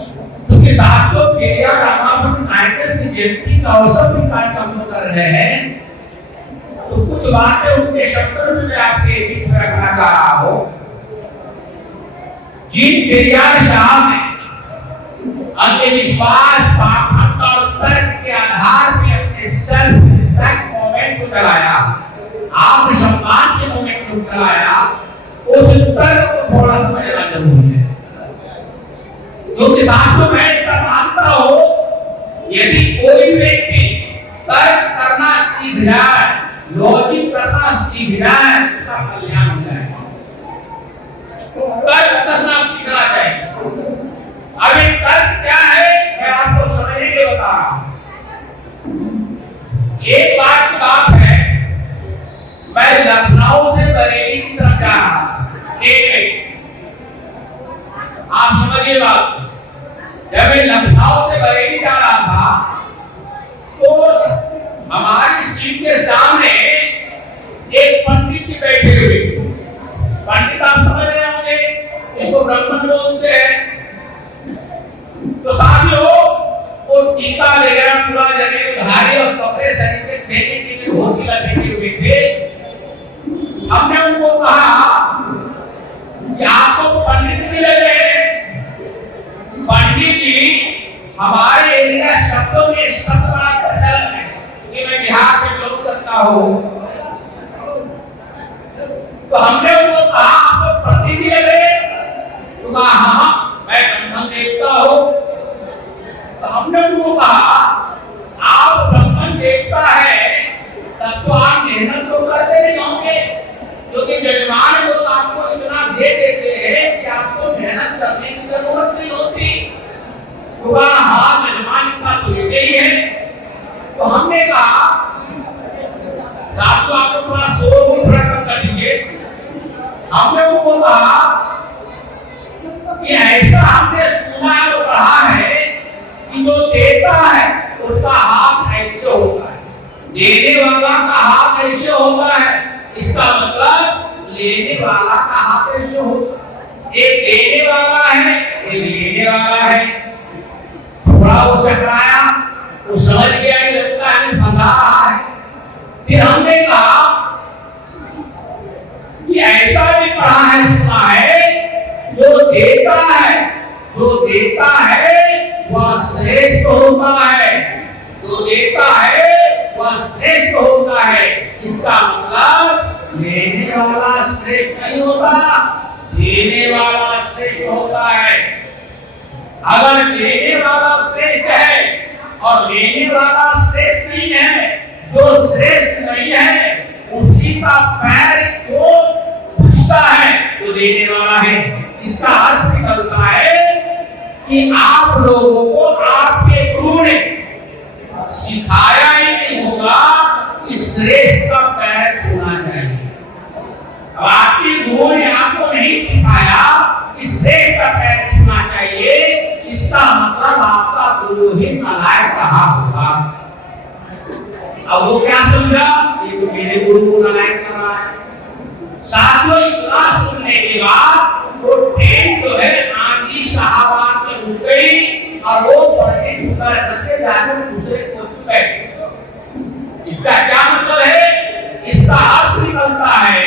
क्योंकि साथियों पेरियार रामानुजन नायकर की जयंती का अवसर भी कार्यक्रम कर रहे हैं, तो कुछ बातें उनके शब्दों में मैं आपके बीच में रखना चाह रहा हूं। जिन पेरियार साहब ने अंधविश्वास, पाखंड और तर्क के आधार पे अपने सेल्फ रिस्पेक्ट मूवमेंट को चलाया, आत्मसम्मान के मूवमेंट को चलाया, उस तर्क को थोड़ा समझना जरूरी है। क्योंकि साथियों मैं ऐसा मानता हूं, यदि कोई व्यक्ति तर्क करना सीख जाए, लॉजिक करना सीख जाए, उसका कल्याण हो जाएगा। तर्क करना सीखना चाहिए। अभी तर्क क्या है मैं आपको समझने के बता रहा हूं। एक बात की बात है, मैं लखनऊ से बरेली की तरफ जा रहा था। आप समझिए बात। जब मैं लखनऊ से बरेली जा रहा था तो हमारी सीट के सामने एक पंडित जी बैठे हुए। पंडित आप समझ रहे होंगे, इसको ब्राह्मण बोलते हैं। तो साथियों वो टीका वगैरह पूरा जनेऊधारी और कपड़े शरीर के फेंके के लिए धोती लपेटे हुए थे। हमने उनको कहा कि आपको पंडित मिले थे। पंडित जी हमारे एरिया शब्दों में शब्द बड़ा प्रचलन है कि मैं बिहार से बिलोंग करता हूं। तो हमने उनको कहा आपको पंडित मिले थे? तो कहा हाँ मैं ब्रह्मन देवता हूं। तो हमने उनको कहा आप ब्रह्मन देवता है तब तो आप मेहनत तो करते नहीं होंगे, क्योंकि जजमान लोग आपको इतना दे देते हैं कि आपको मेहनत करने की जरूरत नहीं होती। तो हाँ जजमान इतना तो देते ही है। तो हमने कहा साथियों आप थोड़ा शोर भी थोड़ा कम कर दीजिए। हमने उनको कहा कि ऐसा हमने सुना और पढ़ा है कि जो देता है उसका हाथ ऐसे होता है, देने वाला का हाथ ऐसे होता है। इसका मतलब लेने वाला का हाथ ऐसे होता है। एक देने वाला है, एक लेने वाला है। थोड़ा वो चकराया, वो समझ गया कि लगता है फंसा रहा है। फिर हमने कहा कि ऐसा भी पढ़ा है, सुना है, जो देता है वह श्रेष्ठ होता है। जो देता है वह श्रेष्ठ होता है। इसका मतलब लेने वाला श्रेष्ठ नहीं होता, देने वाला श्रेष्ठ होता है। अगर देने वाला श्रेष्ठ है और लेने वाला श्रेष्ठ नहीं है, जो श्रेष्ठ नहीं है उसी का पैर क्यों पूछता है तो देने वाला है। इसका अर्थ निकलता है कि आप लोगों को आपके गुरु ने सिखाया ही नहीं होगा कि श्रेष्ठ का पैर छूना चाहिए। अब आपके गुरु ने आपको नहीं सिखाया कि श्रेष्ठ का पैर छूना चाहिए, इसका मतलब आपका गुरु ही नालायक कहा होगा। अब वो क्या समझा? ये तो मेरे गुरु को नालायक कर रहा है। साथियों इतना सुनने के बाद वो ट्रेन जो है आंधी शाहबान में रुक गई और वो पंडित उतर करके जाकर दूसरे कोच में बैठे। इसका क्या मतलब है? इसका अर्थ निकलता है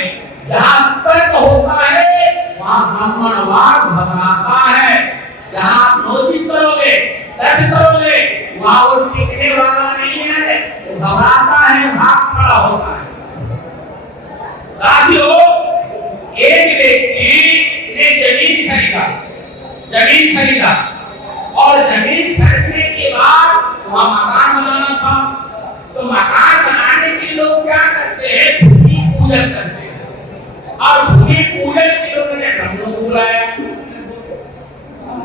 जहाँ तर्क होता है वहाँ ब्राह्मणवाद घबराता है। जहाँ आप लॉजिक करोगे, तर्क करोगे, वहाँ वो टिकने वाला नहीं है, वो घबराता है, भाग खड़ा होता है। साथियों एक व्यक्ति ने जमीन खरीदा और जमीन खरीदने के बाद वहां मकान बनाना था। तो मकान बनाने के लोग क्या करते हैं? भूमि पूजन करते हैं। और भूमि पूजन के लोगों ने ब्राह्मणों को बुलाया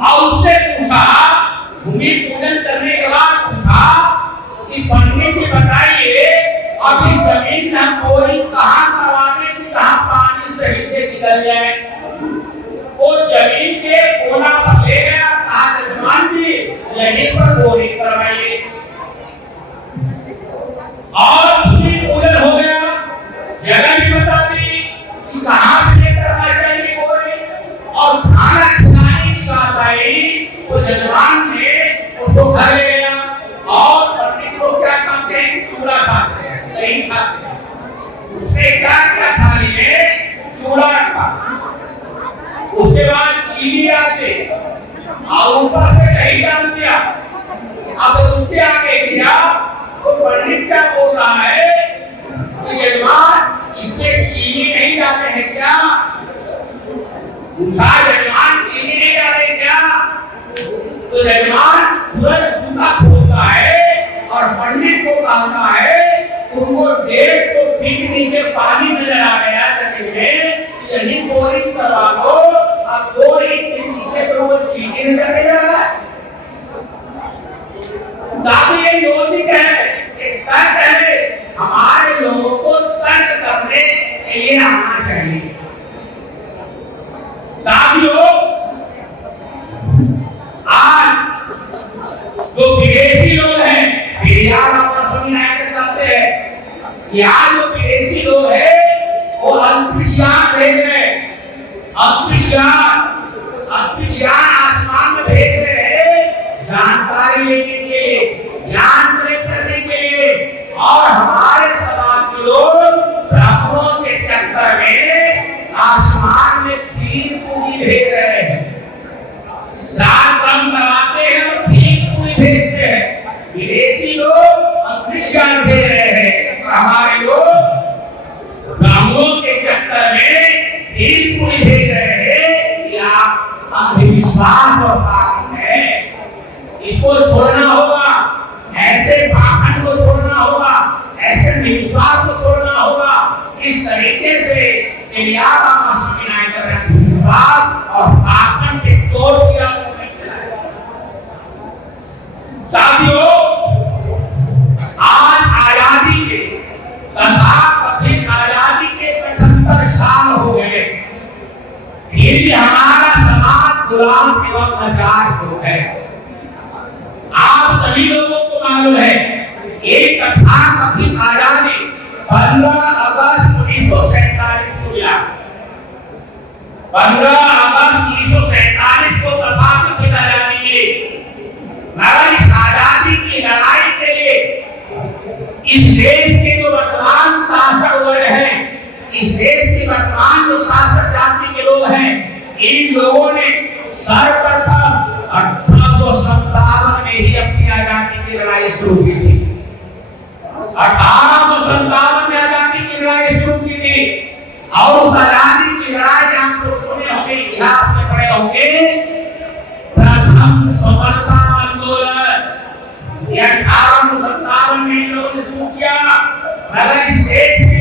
और उससे पूछा, भूमि पूजन करने के बाद पूछा कि पंडित जी बताइए अभी जमीन का बोरिंग कहाँ करवाने की, कहाँ पानी सही से निकल जाए। वो जमीन के कोना पर ले गया, कहा जजमान जी यहीं पर बोरिंग करवाइए। और भूमि पूजन हो गया, जगह भी बता दी कि कहाँ पे करना चाहिए बोरिंग और तो जजमान ने उसको घर ले गया और पंडित को क्या खाते हैं, चूड़ा खाते हैं, दही खाते हैं। उसने क्या क्या थाली में चूड़ा रखा, उसके बाद चीनी डाल दी और ऊपर से दही डाल दिया। अब उसके आगे क्या, तो पंडित क्या बोल रहा है कि यजमान इसमें चीनी नहीं डाले हैं क्या? पूछा यजमान चीनी नहीं डाले क्या? तो यजमान तुरंत जूता खोलता है और पंडित को कहता है, उनको 150 फीट नीचे पानी नजर आ गया जमीन में, यही बोरिंग करवा लो। अब 2 इंच के नीचे तो वो चीनी नजर नहीं आ रहा है। साथ ये लॉजिक है, एक तर्क है, हमारे लोगों को तर्क करने के लिए आना चाहिए। साथियों, आज जो विदेशी लोग हैं, यहाँ जो विदेशी लोग हैं वो अंतरिक्षयान भेज रहे हैं, अंतरिक्षयान आसमान में भेज रहे हैं जानकारी लेने के लिए, ज्ञान कलेक्ट करने के लिए। और हमारे समाज के लोग ब्राह्मणों के चक्कर में आसमान में खीर पूरी भेज रहे हैं, श्राद्ध कर्म करवाते हैं और खीर पूरी भेजते हैं। विदेशी लोग अंतरिक्षयान भेज रहे हैं, हमारे लोग ब्राह्मणों के चक्कर में खीर पूरी भेज रहे हैं। या अंधविश्वास और पाप है, इसको छोड़ना होगा, ऐसे पाखंड को छोड़ना होगा, ऐसे विश्वास को छोड़ना होगा। इस तरीके से विश्वास और पाखंड के तोड़ दिया। साथियों, आज आजादी के तथाकथित आजादी के 75 साल हो गए, फिर भी हमारा समाज गुलाम एवं आजाद हो है। आप सभी लोगों को मालूम है, एक तथाकथित आजादी 15 अगस्त 1947 को मिला। 15 अगस्त 1947 को तथाकथित आजादी मिली। मगर इस आजादी की लड़ाई के लिए इस देश के जो वर्तमान शासक वर्ग हैं, इस देश के वर्तमान जो शासक जाति के लोग हैं, इन लोगों ने सर्वप्रथम 1857 में ही अपनी आजादी की लड़ाई शुरू की थी। 1857 में आजादी की लड़ाई शुरू की थी। और उस आजादी की लड़ाई आप लोग सुने होंगे, इतिहास में पढ़े होंगे। प्रथम स्वतंत्रता आंदोलन 1857 में इन लोगों ने शुरू किया। मगर इस देश में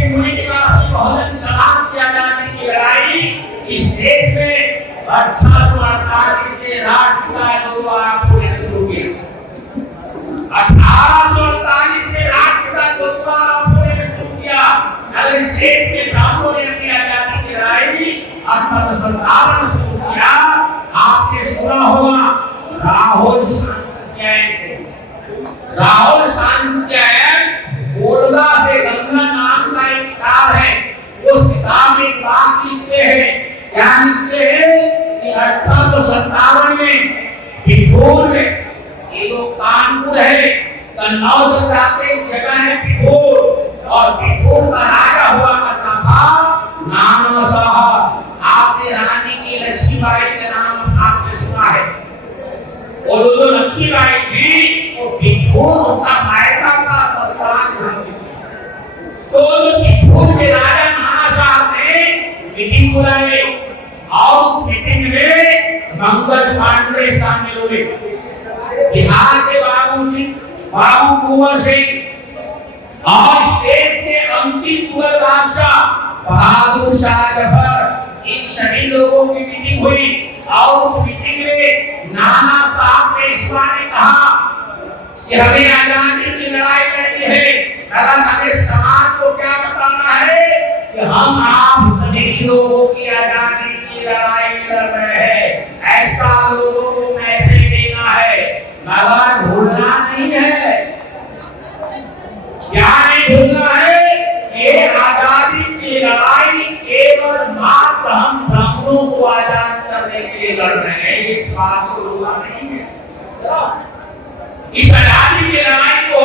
बहुजन समाज की आजादी की लड़ाई इस देश में 1848 से राष्ट्रपिता द्वारा पूरी शुरू की। 1848 से राष्ट्रपिता द्वारा पूरी शुरू किया। मगर इस देश के ब्राह्मणों ने अपनी आजादी की लड़ाई 1857 में शुरू किया। आपने सुना होगा राहुल शांतियन गोलगा से गंगा नाम का एक किताब है। उस किताब में बात लिखते हैं, क्या लिखते हैं कि 1857 में बिठूर में, ये जो कानपुर है, कन्नौज जाते एक जगह है बिठूर, और बिठूर का राजा हुआ करता था नाना साहब। आपने रानी की लक्ष्मीबाई का नाम आपने सुना है। और जो लक्ष्मीबाई थी वो बिठूर उसका मायका का संतान थी। तो बिठूर के राजा नाना साहब ने मीटिंग बुलाई और उस मीटिंग में मंगल पांडे शामिल हुए, बिहार के बाबू कुंवर सिंह और देश के अंतिम मुगल बादशाह बहादुर शाह जफर, इन सभी लोगों की मीटिंग हुई। और उस मीटिंग में नाना साहब ने इस बात कहा कि हमें आजादी की लड़ाई लड़नी है, अगर हमें समाज को क्या बताना है कि हम आप सभी लोगों की आजादी की लड़ाई लड़ रहे हैं, ऐसा लोगों को मैसेज देना है, मगर भूलना नहीं है। क्या नहीं भूलना है? ये आजादी की लड़ाई केवल मात्र हम ब्राह्मणों को आजाद करने के लिए लड़ रहे हैं, इस बात को नहीं है। इस आजादी की लड़ाई को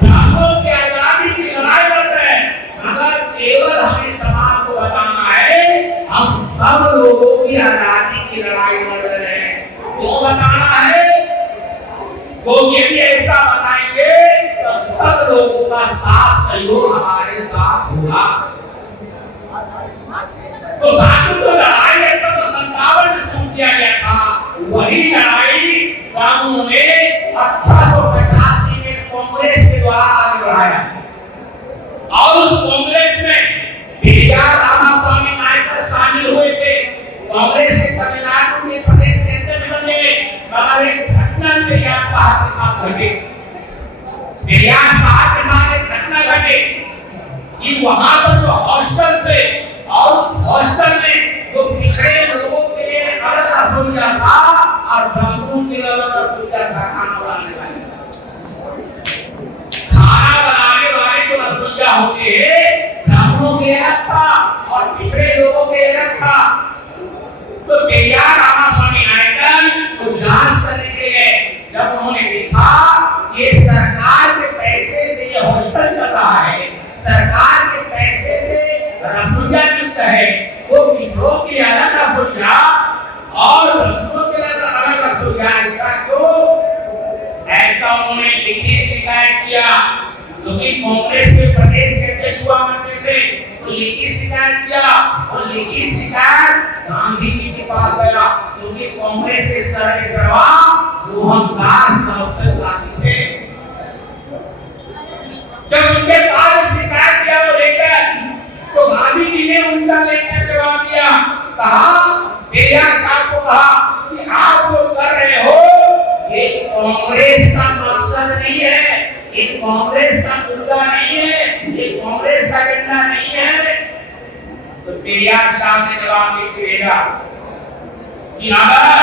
ब्राह्मणों की आजादी की लड़ाई लड़ रहे हैं। अगर केवल हमें समाज को बताना है हम सब लोगों की आजादी की लड़ाई लड़ रहे हैं, वो बताना है तो ये भी ऐसा बताएंगे तो सब लोगों का साथ सहयोग हमारे साथ होगा। तो साधु तो लड़ाई है तो 57 में शुरू किया गया था, वही लड़ाई कानून ने 1885 में कांग्रेस के द्वारा आगे बढ़ाया और उस कांग्रेस में पेरियार रामास्वामी नायकर शामिल हुए थे। कांग्रेस के तमिलनाडु के प्रदेश के अध्यक्ष बने, मगर एक घटना पेरियार साहब के साथ घटी। पेरियार साहब के साथ एक घटना घटी कि वहां पर जो हॉस्टल थे और उस हॉस्टल में जो पिछड़े लोगों के लिए अलग रसोईया था और ब्राह्मणों के लिए अलग रसोईया था खाना बनाने वाले। खाना बनाने वाले जो रसोईया होते हैं ब्राह्मणों के अलग था और पिछड़े लोगों के अलग था। तो पेरियार रामास्वामी नायकर को जांच करने के लिए जब उन्होंने देखा ये सरकार के पैसे से ये हॉस्टल चल रहा है, सरकार के पैसे से रसोईया मिलता है, वो पिछड़ों के अलग रसोईया और ब्राह्मणों के अलग रसोईया, ऐसा क्यों? ऐसा उन्होंने लिखित शिकायत किया। क्योंकि कांग्रेस के प्रदेश के अध्यक्ष हुआ करते थे तो लिखित शिकायत किया और लिखित शिकायत गांधी जी के पास गया, क्योंकि कांग्रेस के सरवा मोहनदास गांधी थे। जब उनके पास शिकायत किया वो लेकर तो गांधी जी ने उनका लेकर जवाब दिया, कहा पेरियार साहब को कहा कि आप जो कर रहे हो ये कांग्रेस का मकसद नहीं है, ये कांग्रेस का मुद्दा नहीं है, ये कांग्रेस का एजेंडा नहीं है। तो पेरियार साहब ने जवाब दिया कि अगर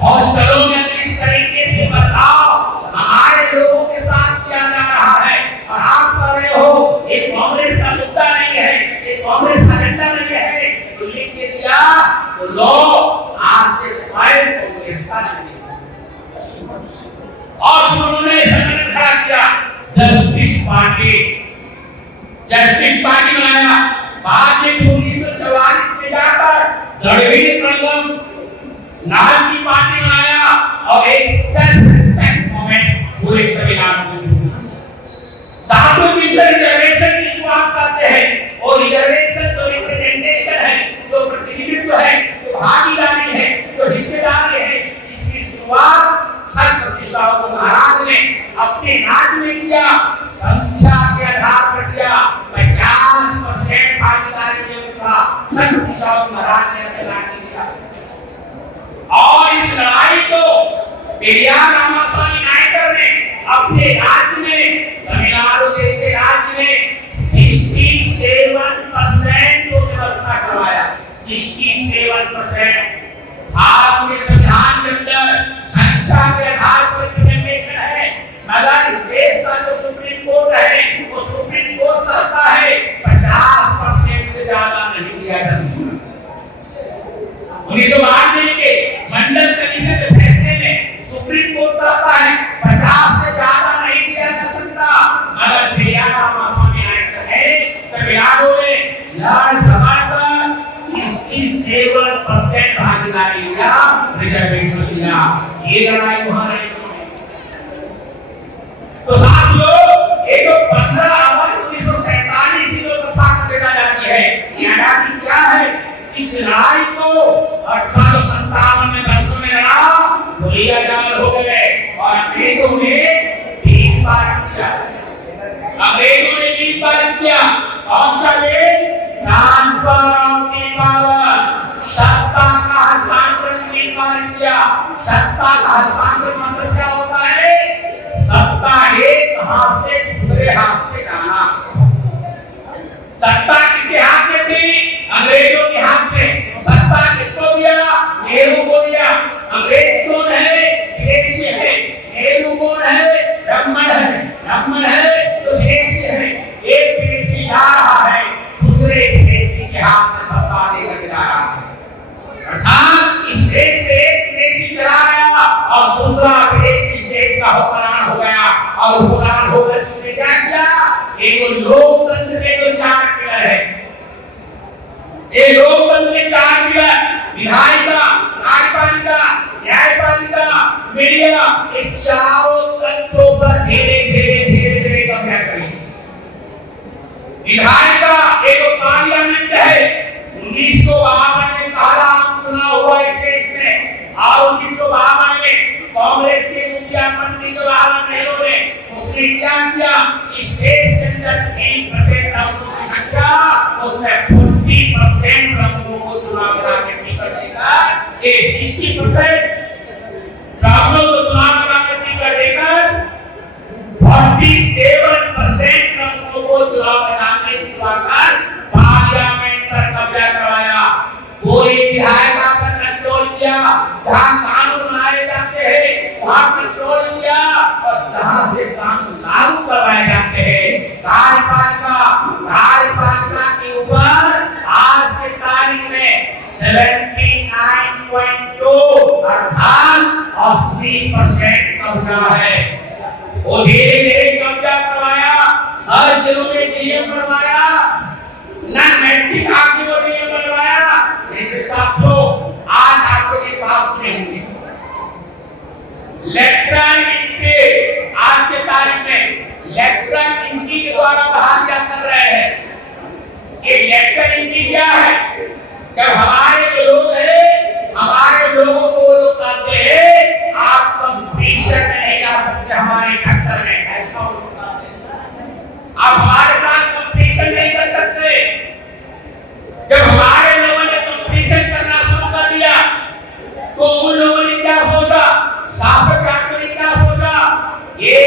हॉस्टलों में किस तरीके से बदलाव हमारे लोगों के साथ किया जा रहा है और आप कर रहे हो ये कांग्रेस का मुद्दा नहीं है, ये कांग्रेस का एजेंडा नहीं है, तो लिख के दिया तो लो आज से फाइल कांग्रेस का नहीं। और उन्होंने संगठन खड़ा किया जस्टिस पार्टी बनाया। बाद में 1944 में जाकर द्रविड़ कलम नाम की पार्टी बनाया और एक सेल्फ रिस्पेक्ट मूवमेंट पूरे तमिलनाडु में शुरू। साधु मिशन रिजर्वेशन की शुरुआत करते हैं और रिजर्वेशन जो रिप्रेजेंटेशन है, जो प्रतिनिधित्व है, जो भागीदारी है, जो हिस्सेदारी है, इसकी शुरुआत छत्रपति शिवाजी महाराज ने अपने राज्य में किया। संख्या के आधार पर किया, 50% भागीदारी में था छत्रपति शिवाजी महाराज ने अपने राज्य में किया। और इस लड़ाई को पेरियार रामास्वामी नायकर ने अपने राज्य में, तमिलनाडु जैसे राज्य में 67% को व्यवस्था करवाया। 67% भारत के संविधान के अंदर संख्या के आधार पर रिप्रेजेंटेशन है, मगर इस देश का जो सुप्रीम कोर्ट है वो सुप्रीम कोर्ट कहता है 50% से ज्यादा नहीं दिया जा सकता। 1992 के मंडल कमीशन के फैसले में सुप्रीम कोर्ट कहता है 50 से ज्यादा नहीं दिया जा सकता, मगर पेरियार रामास्वामी नायकर है तमिलनाडु में लाल समाज 67% भागीदारी लिया, रिजर्वेशन लिया। ये लड़ाई वहां रही। तो साथियों ये जो 15 अगस्त 1947 की जो तथाकथित देना जाती है, ये आजादी क्या है? इस लड़ाई को 1857 में बंधुओं ने लड़ा, वही आजाद हो गए और अंग्रेजों ने 3 बार किया। अंग्रेजों ने 3 बार किया। कौन सा ये? ट्रांसफर ऑफ द पावर, सत्ता का हस्तांतरण 3 बार किया। सत्ता का हस्तांतरण मतलब क्या होता है? सत्ता एक हाथ से दूसरे हाथ से जाना। सत्ता किसके हाथ में थी? अंग्रेजों के हाथ में। सत्ता किसको दिया? नेहरू को दिया। अंग्रेज कौन है? विदेशी है। नेहरू कौन है? ब्राह्मण है। ब्राह्मण है तो विदेशी है। एक विदेशी जा रहा है, दूसरे विदेशी के हाथ में सत्ता देकर जा रहा है। अर्थात इस देश से एक विदेशी चला गया और और हुक्मरान होकर उसने क्या किया? एक लोकतंत्र के जो चार पिलर है, ये लोकतंत्र के चार पिलर विधायिका, कार्यपालिका, न्यायपालिका, मीडिया, इन चारों तत्वों पर धीरे धीरे कब्जा करें। विधायिका एक पार्लियामेंट है, 1952 में पहला चुना हुआ इस देश में, और 1952 में कांग्रेस के मुखिया पंडित जवाहरलाल नेहरू ने उसने क्या किया? इस देश के अंदर 3% लोगों की संख्या, उसमें 40% लोगों को चुनाव लड़ने की टिकट देकर 60% लोगों को चुनाव लड़ने की टिकट देकर 47% लोगों को चुनाव लड़ने की दिलवाकर पार्लियामेंट पर कब्जा करवाया। पूरी विधायिका पर कंट्रोल किया, जहां कानून बनाए जाते हैं वहां कंट्रोल किया, और जहां से कानून लागू करवाए जाते हैं कार्यपालिका के ऊपर आज के तारीख में 79.2 अर्थात 80% कब्जा है। वो धीरे धीरे कब्जा करवाया, हर जिलों में डीएम बनवाया, नॉन मैट्रिक आदमियों ने बनवाया। जैसे 700 आज आपको ये बात सुने होंगे, लेफ्टिनेंट एंट्री आज के तारीख में लेफ्टिनेंट एंट्री के द्वारा बहालियां कर रहे हैं। ये लेफ्टिनेंट एंट्री क्या है? जब हमारे लोग हैं, हमारे लोगों को लोग कहते हैं आप कंपटीशन में नहीं जा सकते हमारे टक्कर में, ऐसा होता है। आप हमारे साथ कंपटीशन नहीं कर सकते। जब हमारे लोगों ने कंपटीशन करना शुरू कर दिया तो उन लोगों ने क्या सोचा? शासक ने क्या सोचा? ये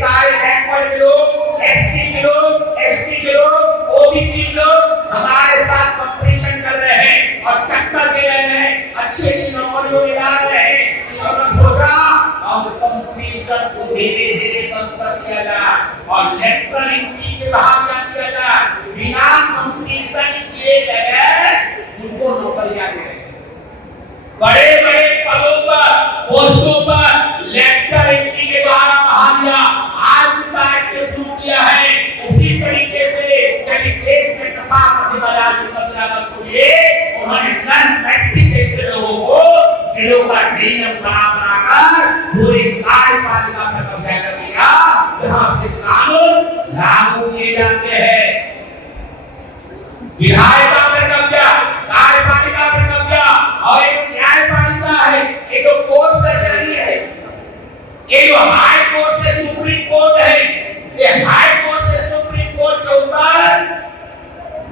सारे बैकवर्ड लोग, एससी के लोग, एसटी के लोग, ओबीसी लोग हमारे साथ कंपटीशन कर रहे हैं और टक्कर दे रहे हैं, अच्छे नौकरियों में ला रहे हैं। इन्होंने सोचा अब कंपटीशन को धीरे धीरे बंद कर दिया जाए और लेफ्टिनेंट एंट्री से बहालियां किया जाए। बिना कंपटीशन किए बगैर उनको नौकरियां दे, बड़े बड़े पदों पर, पोस्टों पर लेफ्टिनेंट एंट्री के द्वारा बहालियां आज के शुरू किया है। उसी तरीके से जब इस देश में तथाकथित आजादी बदलाव हुए, उन्होंने नॉन मैट्रिक जैसे लोगों को जिलों का नियम बनाकर पूरी कार्यपालिका पर कब्जा कर लिया, जहां से कानून लागू किए जाते हैं। विधायिका पर कब्जा, कार्यपालिका पर कब्जा, और एक न्यायपालिका है, एक तो कोर्ट कचहरी है, एक जो हाई कोर्ट से सुप्रीम कोर्ट है। ये हाई कोर्ट से सुप्रीम कोर्ट के ऊपर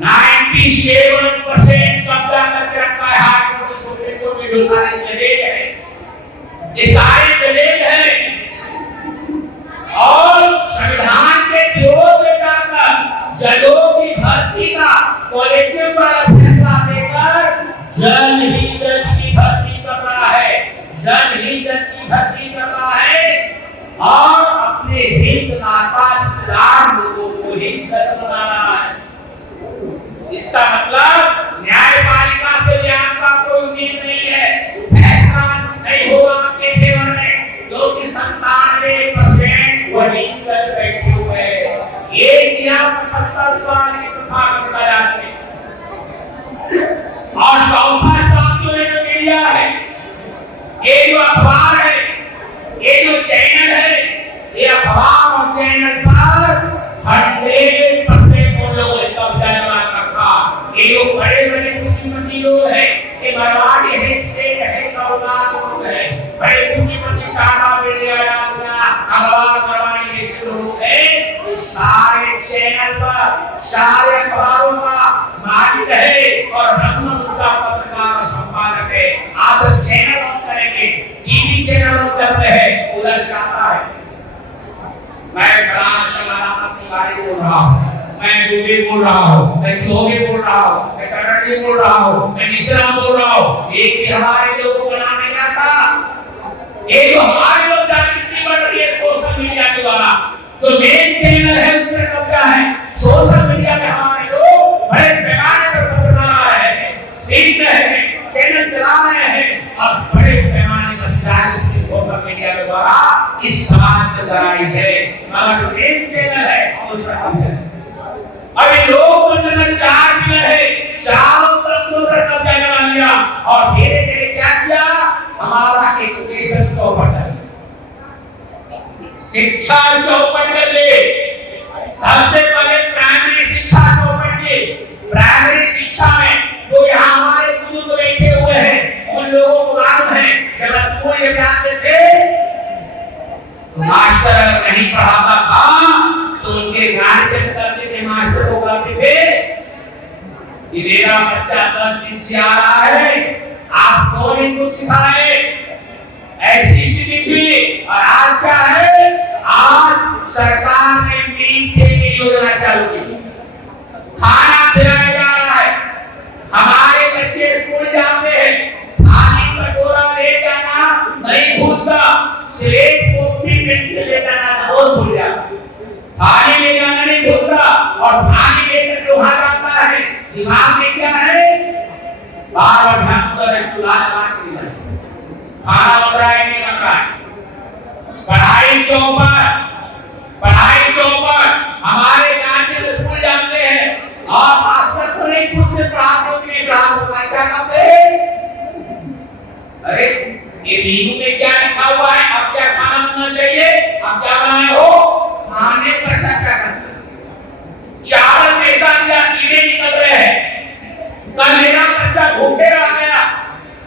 97% कब्जा करके रखा है। हाई कोर्ट और सुप्रीम कोर्ट में जो सारे जजेज हैं, ये सारे जजेज हैं, और संविधान के विरोध में जाकर जजों की भर्ती का कॉलेजियम द्वारा फैसला देकर जज ही जज की भर्ती कर रहा है, जज ही जज की भर्ती कर रहा है, और अपने हित नाता रिश्तेदार लोगों को ही जज बना रहा है। इसका मतलब न्यायपालिका से भी आपका कोई उम्मीद नहीं है, फैसला नहीं होगा आपके फेवर में, जो कि 97% वही जज बैठे हुए हैं। ये किया 75 साल की तथाकथित आजादी में। और चौथा साथियों ने जो मीडिया है, ये जो अखबार है, ये जो चैनल है, ये अखबार और चैनल पर 100% उन लोगों ने कब्जा जमा रखा। ये जो बड़े बड़े पूंजीपति लोग हैं, ये मारवाड़ी है, स्टेट है, साहूकार लोग हैं, बड़े पूंजीपति टाटा बिरला अखबार मारवाड़ी जैसे लोग हैं, सारे चैनल पर, सारे अखबारों का मालिक है और रंगमन उसका पत्रकार और संपादक है। आप चैनल ऑन करेंगे, टीवी चैनल ऑन करते हैं, उधर से आता है मैं फलाना शमाना तिवारी बोल रहा हूँ, मैं दुबे बोल रहा हूँ, मैं चौबे बोल रहा हूँ, मैं कटड़ी बोल रहा हूँ, मैं मिश्रा बोल रहा हूँ। एक भी हमारे लोगों को नाम नहीं आता। ये जो हमारे लोग जागृति बढ़ रही है सोशल मीडिया के द्वारा, तो मेन चैनल है उस पर कब्जा है। सोशल मीडिया में हमारे लोग बड़े पैमाने पर पत्रकार आ रहे हैं, सीख रहे हैं, चैनल चला रहे हैं और बड़े पैमाने पर जागृति सोशल मीडिया के द्वारा इस समाज में कराई है। मगर एक चैनल है उस पर अभी लोग मतलब 4 पिलर है, चारों तरफ कब्जा करा लिया और धीरे धीरे क्या किया, हमारा एजुकेशन चौपट कर शिक्षा चौपट कर दे। सबसे पहले प्राइमरी शिक्षा चौपट की। प्राइमरी शिक्षा में जो यहाँ हमारे बुजुर्ग बैठे हुए हैं उन लोगों को मालूम है जब स्कूल में जाते थे तो मास्टर नहीं पढ़ाता था तो उनके गार्जियन करते थे, मास्टर को कहते थे कि मेरा बच्चा 10 दिन से आ रहा है, आप कौन इनको सिखाए। ऐसी स्थिति थी। और आज क्या है, आज सरकार ने मिड डे मील योजना चालू की, खाना खिलाया जा रहा है। हमारे बच्चे स्कूल जाते हैं, थाली कटोरा ले जाना नहीं भूलता, स्लेट कॉपी पेंसिल ले जाना बहुत भूल जाता, थाली ले जाना नहीं भूलता। और थाली लेकर जो वहां जाता है दिमाग में क्या है, बार-बार ध्यान कर चूल्हा जला के खाना बन रहा है नहीं बन रहा है। पढ़ाई चौपट, पढ़ाई चौपट। हमारे गांव स्कूल जाते हैं और मास्टर को नहीं पूछते पढ़ाते कि नहीं पढ़ाते, क्या करते हैं, अरे ये मेनू में क्या लिखा हुआ है, अब क्या खाना बनना चाहिए, अब क्या बनाए हो, खाने पर चर्चा करते। चावल में ऐसा दिया कीड़े निकल रहे हैं, कल मेरा बच्चा भूखे रह गया,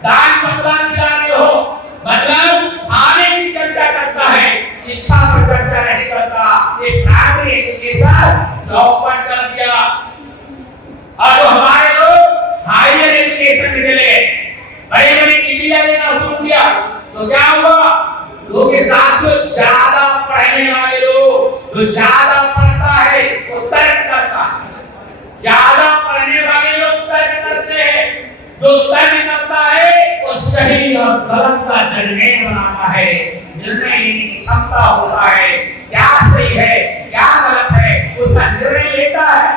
दाल पकवा खिला रहे हो, मतलब खाने की चर्चा करता है, शिक्षा पर चर्चा नहीं करता। ये प्राइमरी एजुकेशन चौपट कर दिया। और हमारे लोग हायर एजुकेशन में चले गए, बड़ी बड़ी डिग्रियां लेना शुरू किया तो क्या हुआ, लोगों के साथ जो ज्यादा पढ़ने वाले लोग, जो ज्यादा पढ़ता है वो तर्क करता है, ज्यादा पढ़ने वाले लोग तर्क करते हैं, जो तर्क करता है वो सही और गलत का निर्णय बनाता है, निर्णय लेने की क्षमता होता है, क्या सही है क्या गलत है उसका निर्णय लेता है,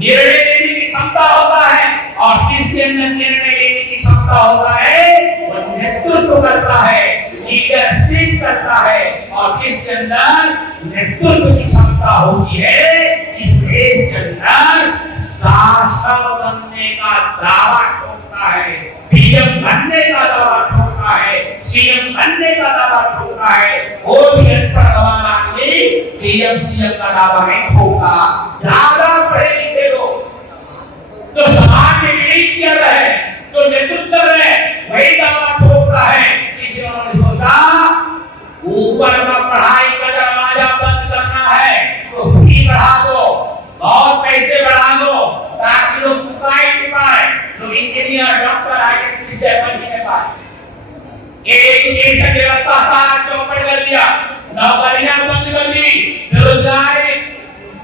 निर्णय लेने की क्षमता होता है। और जिसके अंदर निर्णय लेने की क्षमता होता है वो नेतृत्व करता है, लीडरशिप करता है। और जिसके अंदर नेतृत्व की क्षमता होती है इस देश के अंदर शासक बनने का दावा ठोकता है, पीएम बनने का दावा ठोकता है, सीएम बनने का दावा ठोकता है। वो भी अनपढ़ आदमी पीएम सीएम का दावा नहीं ठोकता। ज्यादा पढ़े लिखे लोग तो समाज में लीड कर रहे हैं, तो नेतृत्व कर रहे हैं, वही दावा ठोकता है। इसलिए उन्होंने सोचा ऊपर का पढ़ाई का दरवाजा बंद करना है तो फी बढ़ा दो, बहुत पैसे बढ़ा दो ताकि लोग चुका ही नहीं पाए, लोग इंजीनियर डॉक्टर आईएएस से बन ही नहीं पाए। एजुकेशन व्यवस्था सारा चौपट कर दिया, नौकरियां बंद कर दी, बेरोजगारी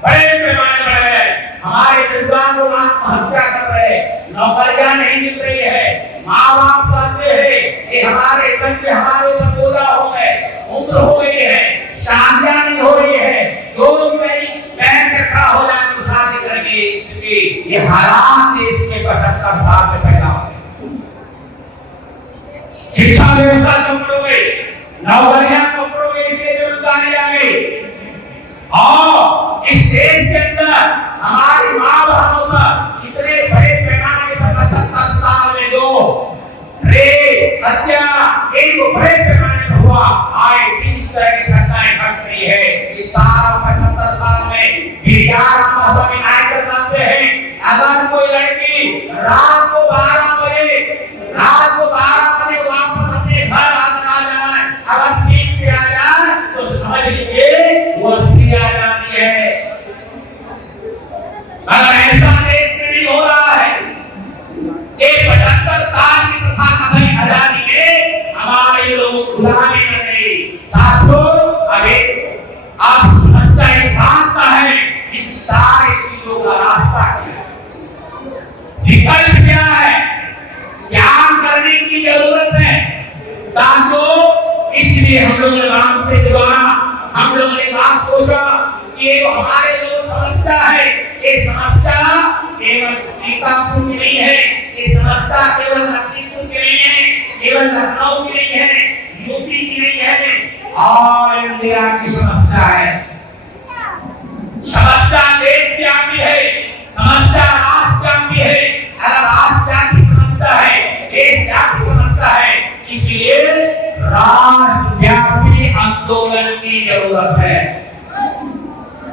बड़े पैमाने पर है, हमारे विद्वान लोग आत्महत्या कर रहे हैं, नौकरियां नहीं मिल रही है, माँ बाप कहते हैं कि हमारे बच्चे हमारे ऊपर बोझा हो गए, उम्र हो गई है, शादियां नहीं हो रही है, जो भी नहीं बैंक में खड़ा हो जाए तो शादी करेंगे, क्योंकि ये हालात देश में 75 साल में पैदा हो गए। शिक्षा व्यवस्था कमजोर हो गई, नौकरियां कमजोर हो गई, इसलिए बेरोजगारी आ गई। और इस देश के अंदर हमारी माँ बहनों पर इतने बड़े पैमाने पर 75 साल में जो रेप हत्या एक बड़े पैमाने पर हुआ, आए दिन इस तरह की घटनाएं घट रही है। इस साल 75 साल में बिहार स्वामी नायकर कहते हैं अगर कोई लड़की रात को 12 बजे वापस अपने घर आ जाए, अगर ठीक से आ जाए तो समझ लीजिए वो स्त्री आ जाती है। मगर ऐसा देश में नहीं हो रहा है। 75 साल की तथाकथित आजादी में हमारे लोग गुलामी बन गए। साथियों अरे अब समस्या इस बात का है इन सारी चीजों का रास्ता क्या है, विकल्प क्या है, क्या करने की जरूरत है साथियों। इसलिए हम लोगों ने राम से जुड़ा, हम लोगों ने बात सोचा कि ये हमारे जो समस्या है, ये समस्या केवल सीतापुर की नहीं है, ये समस्या केवल लखीमपुर की नहीं है, केवल लखनऊ की नहीं है, यूपी की नहीं है, ऑल इंडिया की समस्या है, समस्या देशव्यापी है, समस्या राष्ट्रव्यापी है। अगर राष्ट्रव्यापी समस्या है, देशव्यापी समस्या है, इसलिए राष्ट्रव्यापी आंदोलन की जरूरत है,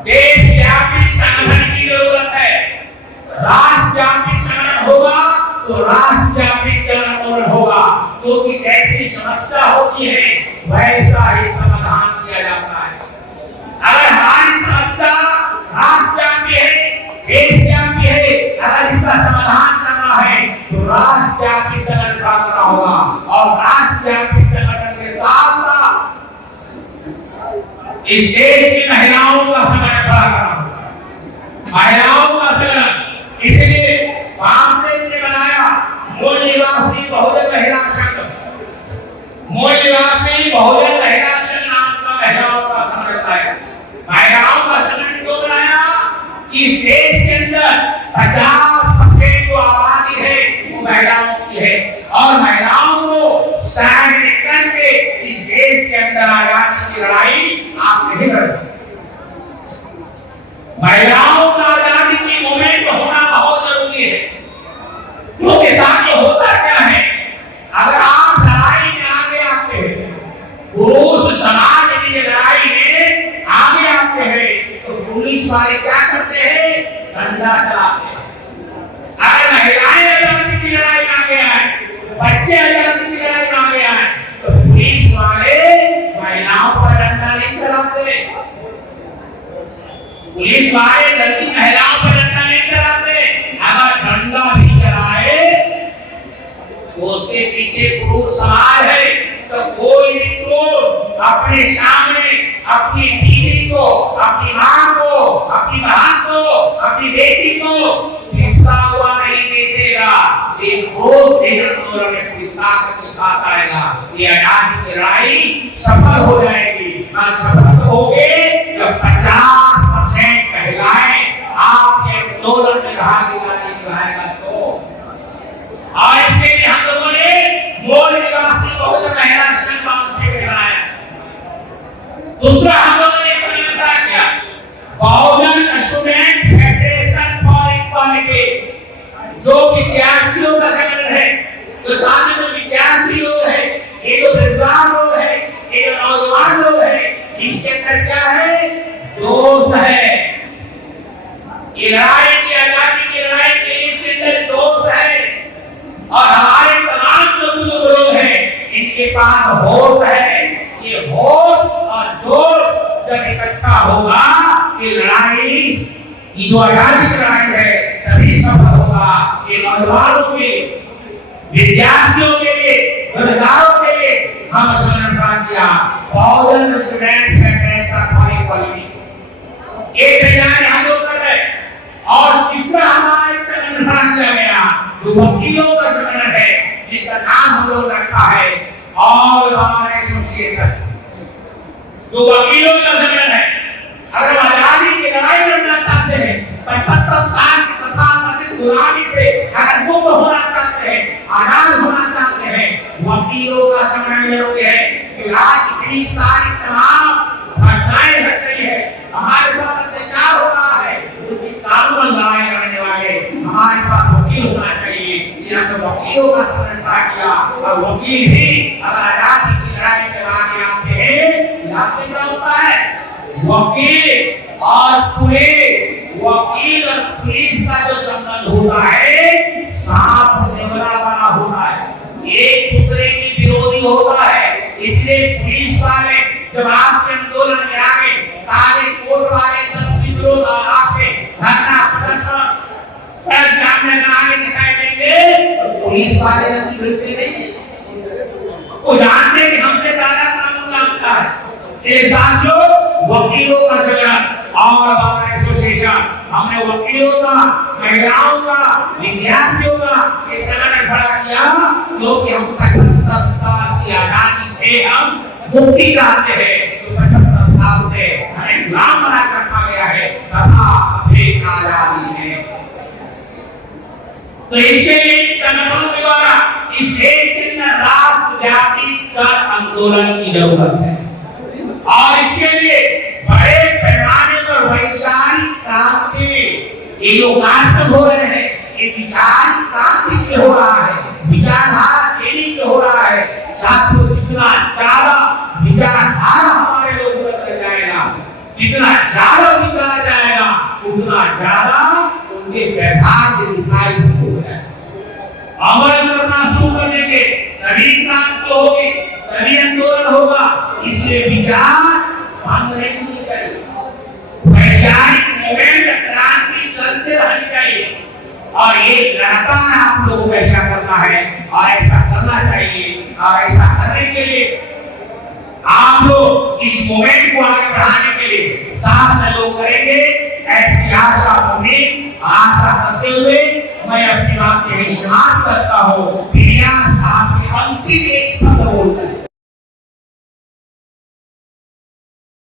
देशव्यापी संगठन की जरूरत है। राष्ट्रव्यापी संगठन होगा तो राष्ट्रव्यापी जन आंदोलन होगा, क्योंकि जैसी समस्या होती है वैसा ही समाधान किया जाता है। अगर हमारी समस्या राष्ट्रव्यापी है, देशव्यापी है, अगर इसका समाधान करना है तो राष्ट्रव्यापी संगठन करना होगा, और राष्ट्रव्यापी संगठन के साथ साथ इस देश की महिलाओं का संगठन खड़ा करना होगा, महिलाओं का संगठन। इसलिए कामसेन ने बनाया मूल निवासी बहुजन महिला संघ, मूल निवासी बहुजन महिला संघ नाम का महिलाओं का संगठन है। महिलाओं का संगठन क्यों बनाया? इस देश के अंदर 50% जो आबादी है वो महिलाओं की है, और महिलाओं को शामिल करके इस देश के अंदर आजादी की लड़ाई आप नहीं लड़ सकते। महिलाओं का आजादी की मूवमेंट होना बहुत जरूरी है, क्योंकि साथ होता क्या है, अगर आप लड़ाई में आगे आते हैं, पुरुष समाज की लड़ाई में आगे आते हैं, तो पुलिस वाले क्या करते हैं? डंडा चलाते हैं। अगर महिलाएं आजादी की लड़ाई में आगे आए, बच्चे आजादी की लड़ाई में आगे आए, तो पुलिस वाले महिलाओं पर डंडा नहीं चलाते, पुलिस वाले गलती महिलाओं पर डंडा नहीं चलाते। अगर डंडा भी चलाए तो उसके पीछे पुरुष समाज है, तो कोई भी तो अपने सामने अपनी बीवी को, अपनी मां को, अपनी बहन को, अपनी बेटी को गिरता हुआ नहीं देखेगा। ये बहुत आंदोलन में पूरी ताकत के साथ आएगा, ये आजादी की लड़ाई सफल हो जाएगी। और सफल होगे जब 50% महिलाएं आपके आंदोलन में भागीदारी निभाएगा तो। और इसके लिए हम लोगों ने मूल निवासी बहुजन महिला संघ से बनाया। दूसरा हम लोगों ने संगठन किया बहुजन स्टूडेंट फेडरेशन फॉर इक्वालिटी, जो विद्यार्थियों का संगठन है, जो सामने में विद्यार्थी लोग हैं, ये जो विद्वान लोग हैं, ये जो नौजवान लोग हैं, इनके अंदर क्या है? जोश है। ये लड़ाई की आजादी की लड़ाई के लिए इसके अंदर जोश है, और हमारे तमाम जो बुजुर्ग लोग हैं इनके पास होश है। ये होश और जोश जब इकट्ठा होगा, ये लड़ाई, ये जो आजादी की लड़ाई है, तभी सफल होगा। ये नौजवानों के, विद्यार्थियों के लिए, रोजगारों के लिए हम संगठन किया बहुजन स्टूडेंट फेडरेशन फॉर इक्वालिटी। ये तैयारी हम लोग कर रहे हैं। और तीसरा हमारा एक संगठन किया गया जो वकीलों का संगठन है, जिसका नाम हम लोग रखा है ऑल बार एसोसिएशन, जो वकीलों का संगठन है। अगर आजादी की लड़ाई लड़ना चाहते हैं, 75 साल की तथाकथित गुलामी से अगर मुक्त होना चाहते हैं, आजाद होना चाहते हैं, वकीलों का संगठन जरूरी है। कि आज इतनी सारी तमाम घटनाएं घट रही है, हमारे साथ अत्याचार हो रहा है, उसकी कानून लड़ाई लड़ने वाले हमारे पास वकील होना चाहिए। तो वकीलों का संगठन किया, और वकील भी अगर आजादी की लड़ाई में आगे आते हैं, आपको क्या होता है? वकील और पुलिस का जो संबंध होता है, साफ निवला बना होता है, एक दूसरे की विरोधी होता है। इसलिए पुलिस वाले जब आपके आंदोलन में आगे, काले कोट वाले 10-20 लोग आपके धरना प्रदर्शन सड़क जाम में आगे दिखाई देंगे, तो पुलिस वाले नहीं भिड़ते नहीं, वो जानते कि हमसे ज्यादा कानून जानता है। ये साथियों, वकीलों का संगठन और बार एसोसिएशन, हमने वकीलों का, महिलाओं का, विद्यार्थियों का ये संगठन खड़ा किया, क्योंकि हम 75 साल की आजादी से हम मुक्ति चाहते हैं। तो 75 साल से हमें गुलाम बना कर रखा गया है, तथा एक आजादी है। तो इसके लिए संगठनों के द्वारा इस देश के अंदर राष्ट्रव्यापी जन आंदोलन की जरूरत है। और इसके लिए बड़े पैमाने पर वैचारिक क्रांति, ये जो कार्यक्रम हो रहे हैं, ये विचार क्रांति के हो रहा है, विचारधारा चेंजिंग के हो रहा है। साथियों, जितना ज्यादा विचारधारा हमारे लोग कर जाएगा, जितना ज्यादा विचार जाएगा, उतना ज्यादा उनके व्यवहार के दिखाई देगा। अमल करना शुरू कर देंगे, तभी क्रांति होगी, तभी आंदोलन होगा। इसलिए विचार बंद नहीं होनी चाहिए, वैचारिक मूवमेंट क्रांति चलते रहनी चाहिए। और ये लगातार आप लोगों को ऐसा करना है और ऐसा करना चाहिए। और ऐसा करने के लिए आप लोग इस मूवमेंट को आगे बढ़ाने के लिए साथ सहयोग करेंगे, ऐसी आशा उम्मीद आशा करते हुए मैं अपनी बात के विश्वास करता हूँ। आपके अंतिम एक शब्द बोलता